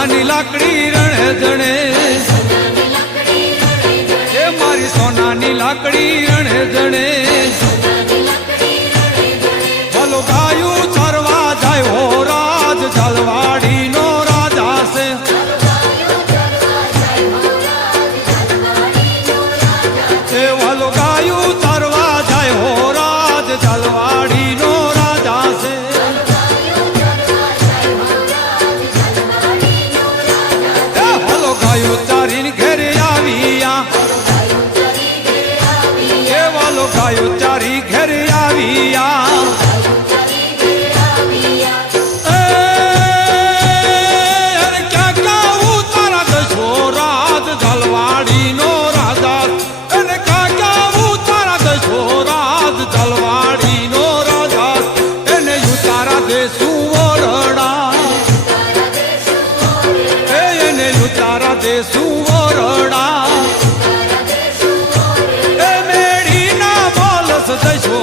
સોનાની લાકડી રણે જણે એ મારી સોનાની લાકડી રણે જણે ભલો ગાયું ચરવા જાય હો રાજ ઝાલવાડી નો રાજા છે એ ભલો ગાયું ચરવા જાય હો રાજ ઝાલવાડી નો રાજા છે ચારીને ઘેરે આવ્યા એ વાલો ગાયો ચારી ઘેરે આવ્યા ક્યાં ક્યાં ઉતારા દશો રાજ ઝાલવાડી નો રાજા એને ક્યાં ક્યાં ઉતારા દશો રાજ ઝાલવાડી નો રાજા એને ઉતારા દેશું ઓરડા એને ઉતારા દેશું ઓરડા એ મેળી ના બોલસ દશો